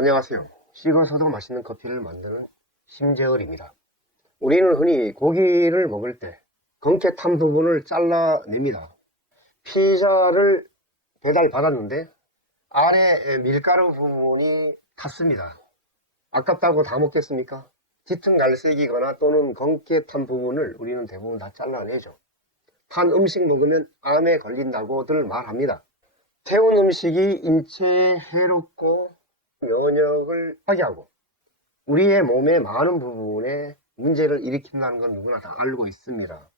안녕하세요. 식어서도 맛있는 커피를 만드는 심재열입니다. 우리는 흔히 고기를 먹을 때 건깨 탄 부분을 잘라냅니다. 피자를 배달 받았는데 아래 밀가루 부분이 탔습니다. 아깝다고 다 먹겠습니까? 짙은 갈색이거나 또는 건깨 탄 부분을 우리는 대부분 다 잘라내죠. 탄 음식 먹으면 암에 걸린다고들 말합니다. 태운 음식이 인체에 해롭고 면역을 하게 하고 우리의 몸의 많은 부분에 문제를 일으킨다는 건 누구나 다 알고 있습니다.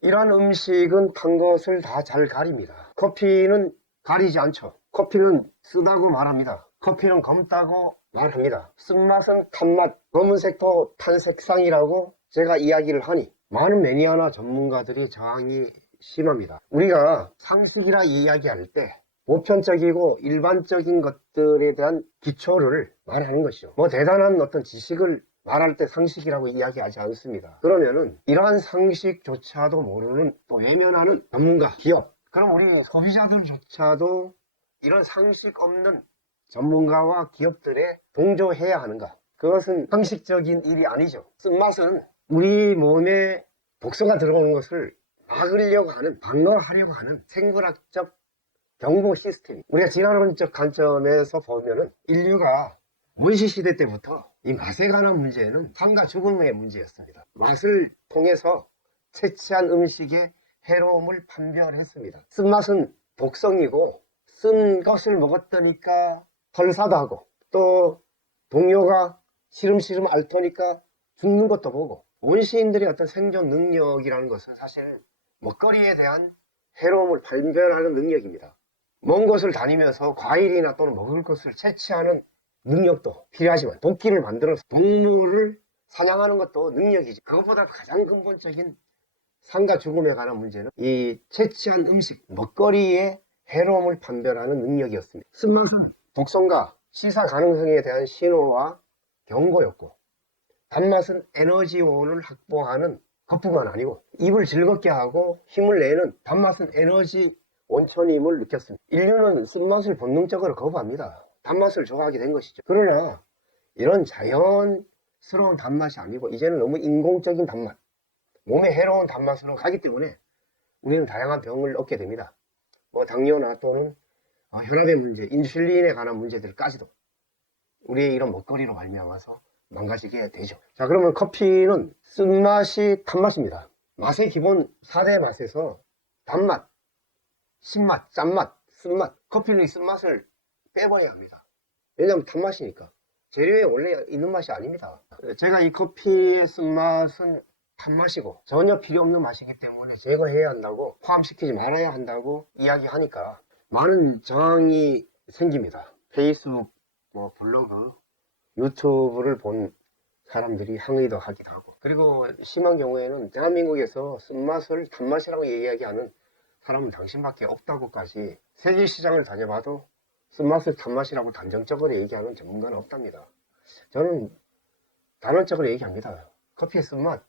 이러한 음식은 탄 것을 다 잘 가립니다. 커피는 가리지 않죠. 커피는 쓰다고 말합니다. 커피는 검다고 말합니다. 쓴맛은 탄맛, 검은색도 탄색상이라고 제가 이야기를 하니 많은 매니아나 전문가들이 저항이 심합니다. 우리가 상식이라 이야기할 때 보편적이고 일반적인 것들에 대한 기초를 말하는 것이죠. 뭐 대단한 어떤 지식을 말할 때 상식이라고 이야기하지 않습니다. 그러면은 이러한 상식조차도 모르는 또 외면하는 전문가, 기업, 그럼 우리 소비자들조차도 이런 상식 없는 전문가와 기업들에 동조해야 하는가? 그것은 상식적인 일이 아니죠. 쓴맛은 우리 몸에 독소가 들어오는 것을 막으려고 하는, 방어하려고 하는 생물학적 경보 시스템. 우리가 진화론적 관점에서 보면은 인류가 원시 시대 때부터 이 맛에 관한 문제는 삶과 죽음의 문제였습니다. 맛을 통해서 채취한 음식의 해로움을 판별했습니다. 쓴맛은 독성이고 쓴 것을 먹었더니까 헐사도 하고 또 동료가 시름시름 앓더니까 죽는 것도 보고 원시인들의 어떤 생존 능력이라는 것은 사실 먹거리에 대한 해로움을 판별하는 능력입니다. 먼 곳을 다니면서 과일이나 또는 먹을 것을 채취하는 능력도 필요하지만 도끼를 만들어서 동물을 사냥하는 것도 능력이지. 그것보다 가장 근본적인 삶과 죽음에 관한 문제는 이 채취한 음식, 먹거리의 해로움을 판별하는 능력이었습니다. 쓴맛은 독성과 시사 가능성에 대한 신호와 경고였고, 단맛은 에너지원을 확보하는 것뿐만 아니고, 입을 즐겁게 하고 힘을 내는 단맛은 에너지 원천임을 느꼈습니다. 인류는 쓴맛을 본능적으로 거부합니다. 단맛을 좋아하게 된 것이죠. 그러나 이런 자연스러운 단맛이 아니고 이제는 너무 인공적인 단맛, 몸에 해로운 단맛으로 가기 때문에 우리는 다양한 병을 얻게 됩니다. 뭐 당뇨나 또는 어, 혈압의 문제, 인슐린에 관한 문제들까지도 우리의 이런 먹거리로 말미암아서 망가지게 되죠. 자, 그러면 커피는 쓴맛이 단맛입니다. 맛의 기본 4대 맛에서 단맛, 신맛, 짠맛, 쓴맛, 커피는 이 쓴맛을 빼버려야 합니다. 왜냐하면 단맛이니까. 재료에 원래 있는 맛이 아닙니다. 제가 이 커피의 쓴맛은 단맛이고 전혀 필요 없는 맛이기 때문에 제거해야 한다고 포함시키지 말아야 한다고 이야기하니까 많은 저항이 생깁니다. 페이스북, 뭐 블로그, 유튜브를 본 사람들이 항의도 하기도 하고 그리고 심한 경우에는 대한민국에서 쓴맛을 단맛이라고 이야기하는 사람은 당신밖에 없다고까지 세계 시장을 다녀봐도 쓴맛을 단맛이라고 단정적으로 얘기하는 전문가는 없답니다. 저는 단언적으로 얘기합니다. 커피의 쓴맛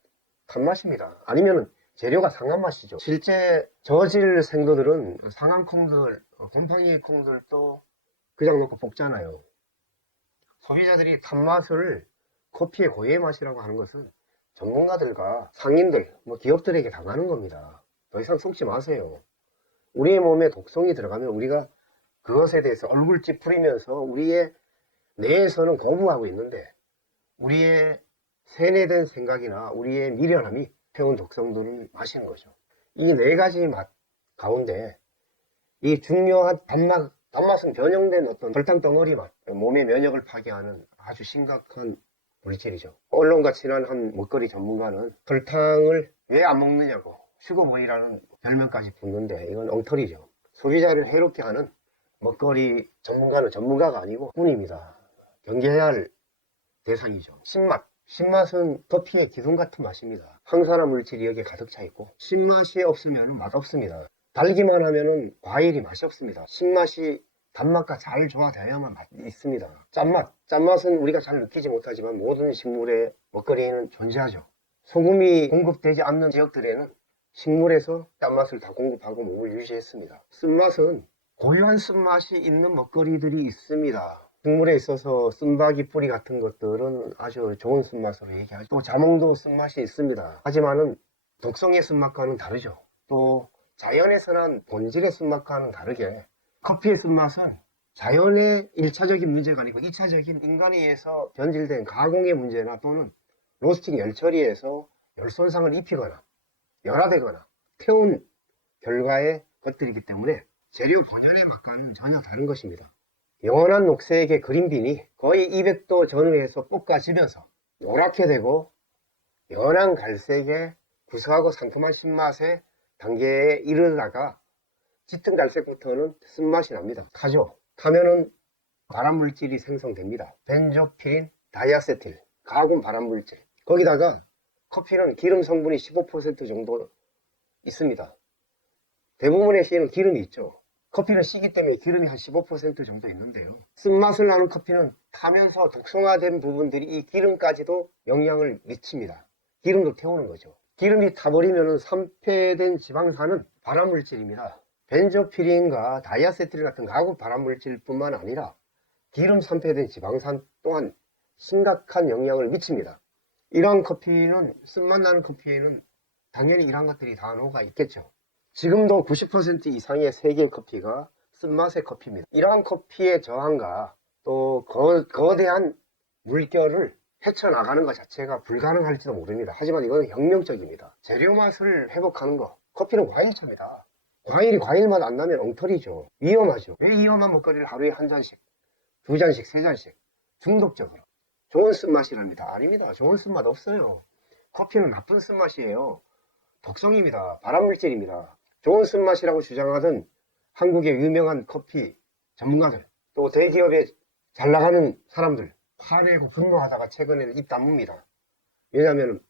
단맛입니다. 아니면은 재료가 상한 맛이죠. 실제 저질 생도들은 상한 콩들, 어, 곰팡이 콩들도 그냥 놓고 볶잖아요. 소비자들이 단맛을 커피의 고유의 맛이라고 하는 것은 전문가들과 상인들, 뭐 기업들에게 당하는 겁니다. 더 이상 속지 마세요. 우리의 몸에 독성이 들어가면 우리가 그것에 대해서 얼굴 찌푸리면서 우리의 뇌에서는 거부하고 있는데 우리의 세뇌된 생각이나 우리의 미련함이 태운 독성들을 마시는 거죠. 이 네 가지 맛 가운데 이 중요한 단맛, 단맛은 변형된 어떤 설탕 덩어리 맛, 몸의 면역을 파괴하는 아주 심각한 물질이죠. 언론과 친한 한 먹거리 전문가는 설탕을 왜 안 먹느냐고 슈거보이라는 별명까지 붙는데 이건 엉터리죠. 소비자를 해롭게 하는 먹거리 전문가는 전문가가 아니고 뿐입니다. 경계해야 할 대상이죠. 신맛. 신맛은 커피의 기둥 같은 맛입니다. 항산화 물질이 여기에 가득 차 있고 신맛이 없으면 맛없습니다. 달기만 하면은 과일이 맛이 없습니다. 신맛이 단맛과 잘 조화되어야만 맛이 있습니다. 짠맛. 짠맛은 우리가 잘 느끼지 못하지만 모든 식물의 먹거리에는 존재하죠. 소금이 공급되지 않는 지역들에는 식물에서 짠맛을 다 공급하고 몸을 유지했습니다. 쓴맛은 고유한 쓴맛이 있는 먹거리들이 있습니다. 국물에 있어서 쓴바기 뿌리 같은 것들은 아주 좋은 쓴맛으로 얘기하죠. 또 자몽도 쓴맛이 있습니다. 하지만은 독성의 쓴맛과는 다르죠. 또 자연에서 난 본질의 쓴맛과는 다르게 커피의 쓴맛은 자연의 1차적인 문제가 아니고 2차적인 인간에 의해서 변질된 가공의 문제나 또는 로스팅 열 처리에서 열 손상을 입히거나 열화되거나 태운 결과의 것들이기 때문에 재료 본연의 맛과는 전혀 다른 것입니다. 영원한 녹색의 그린빈이 거의 200도 전후에서 볶아지면서 노랗게 되고 연한 갈색의 구수하고 상큼한 신맛의 단계에 이르다가 짙은 갈색부터는 쓴맛이 납니다. 타죠. 타면은 발암물질이 생성됩니다. 벤조피린, 다이아세틸, 가공 발암물질. 거기다가 커피는 기름 성분이 15% 정도 있습니다. 대부분의 시에는 기름이 있죠. 커피는 시기 때문에 기름이 한 15% 정도 있는데요. 쓴맛을 나는 커피는 타면서 독성화된 부분들이 이 기름까지도 영향을 미칩니다. 기름도 태우는 거죠. 기름이 타버리면 산패된 지방산은 발암물질입니다. 벤조피린과 다이아세틸 같은 가구 발암물질뿐만 아니라 기름 산패된 지방산 또한 심각한 영향을 미칩니다. 이러한 커피는 쓴맛 나는 커피에는 당연히 이러한 것들이 다 녹아 있겠죠. 지금도 90% 이상의 세계 커피가 쓴맛의 커피입니다. 이러한 커피의 저항과 또 거, 거대한 물결을 헤쳐나가는 것 자체가 불가능할지도 모릅니다. 하지만 이건 혁명적입니다. 재료 맛을 회복하는 거. 커피는 과일차입니다. 과일이 과일맛 안 나면 엉터리죠. 위험하죠. 왜 위험한 먹거리를 하루에 한 잔씩, 두 잔씩, 세 잔씩 중독적으로. 좋은 쓴맛이랍니다. 아닙니다. 좋은 쓴맛 없어요. 커피는 나쁜 쓴맛이에요. 독성입니다. 발암물질입니다. 좋은 쓴맛이라고 주장하던 한국의 유명한 커피 전문가들, 또 대기업에 잘 나가는 사람들, 화내고 분노하다가 최근에는 입 다뭅니다. 왜냐하면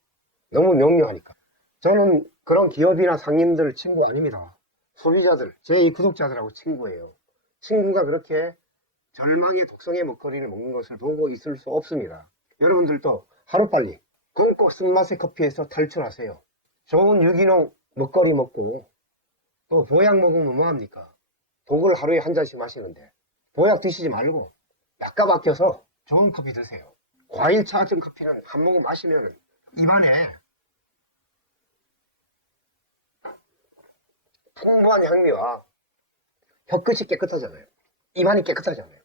너무 명료하니까. 저는 그런 기업이나 상인들 친구 아닙니다. 소비자들, 제 이 구독자들하고 친구예요. 친구가 그렇게 절망의 독성의 먹거리를 먹는 것을 보고 있을 수 없습니다. 여러분들도 하루빨리 꼭 쓴맛의 커피에서 탈출하세요. 좋은 유기농 먹거리 먹고 또 보약 먹으면 뭐합니까? 독을 하루에 한 잔씩 마시는데 보약 드시지 말고 약과 바뀌어서 좋은 커피 드세요. 과일차 같은 커피는 한 모금 마시면 입안에 풍부한 향미와 혀끝이 깨끗하잖아요. 입안이 깨끗하잖아요.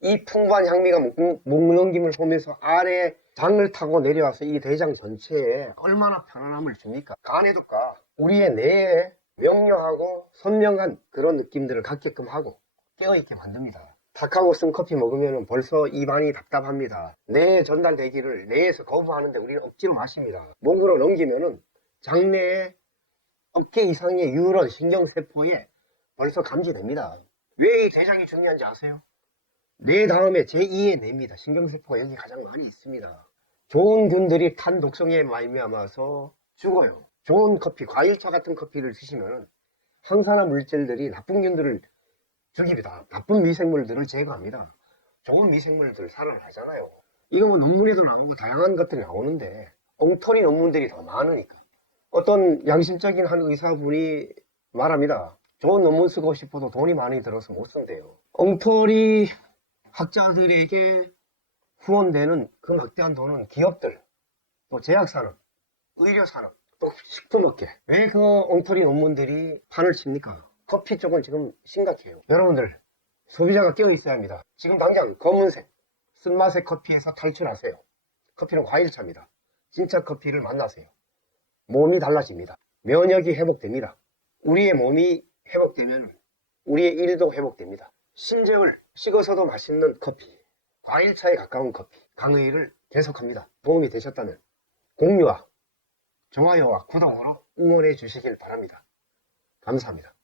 이 풍부한 향미가 목, 목 넘김을 쏘면서 아래 장을 타고 내려와서 이 대장 전체에 얼마나 편안함을 줍니까? 간에도가 우리의 뇌에 명료하고 선명한 그런 느낌들을 갖게끔 하고 깨어있게 만듭니다. 탁하고 쓴 커피 먹으면 벌써 입안이 답답합니다. 뇌에 전달되기를 뇌에서 거부하는데 우리는 억지로 마십니다. 목으로 넘기면은 장내에 어깨 이상의 유런 신경세포에 벌써 감지됩니다. 왜 이 대장이 중요한지 아세요? 뇌 다음에 제2의 뇌입니다. 신경세포가 여기 가장 많이 있습니다. 좋은 균들이 탄 독성에 말미암아서 죽어요. 좋은 커피, 과일차 같은 커피를 드시면 항산화 물질들이 나쁜 균들을 죽입니다. 나쁜 미생물들을 제거합니다. 좋은 미생물들 살아나잖아요. 이거 뭐 논문에도 나오고 다양한 것들이 나오는데 엉터리 논문들이 더 많으니까 어떤 양심적인 한 의사분이 말합니다. 좋은 논문 쓰고 싶어도 돈이 많이 들어서 못 쓴대요. 엉터리 학자들에게 후원되는 그 막대한 돈은 기업들, 또 제약산업, 의료산업, 또 식품업계. 왜 그 엉터리 논문들이 판을 칩니까? 커피 쪽은 지금 심각해요. 여러분들, 소비자가 깨어 있어야 합니다. 지금 당장 검은색, 쓴맛의 커피에서 탈출하세요. 커피는 과일차입니다. 진짜 커피를 만나세요. 몸이 달라집니다. 면역이 회복됩니다. 우리의 몸이 회복되면 우리의 일도 회복됩니다. 신제을 식어서도 맛있는 커피, 과일차에 가까운 커피, 강의를 계속합니다. 도움이 되셨다면 공유와 좋아요와 구독으로 응원해 주시길 바랍니다. 감사합니다.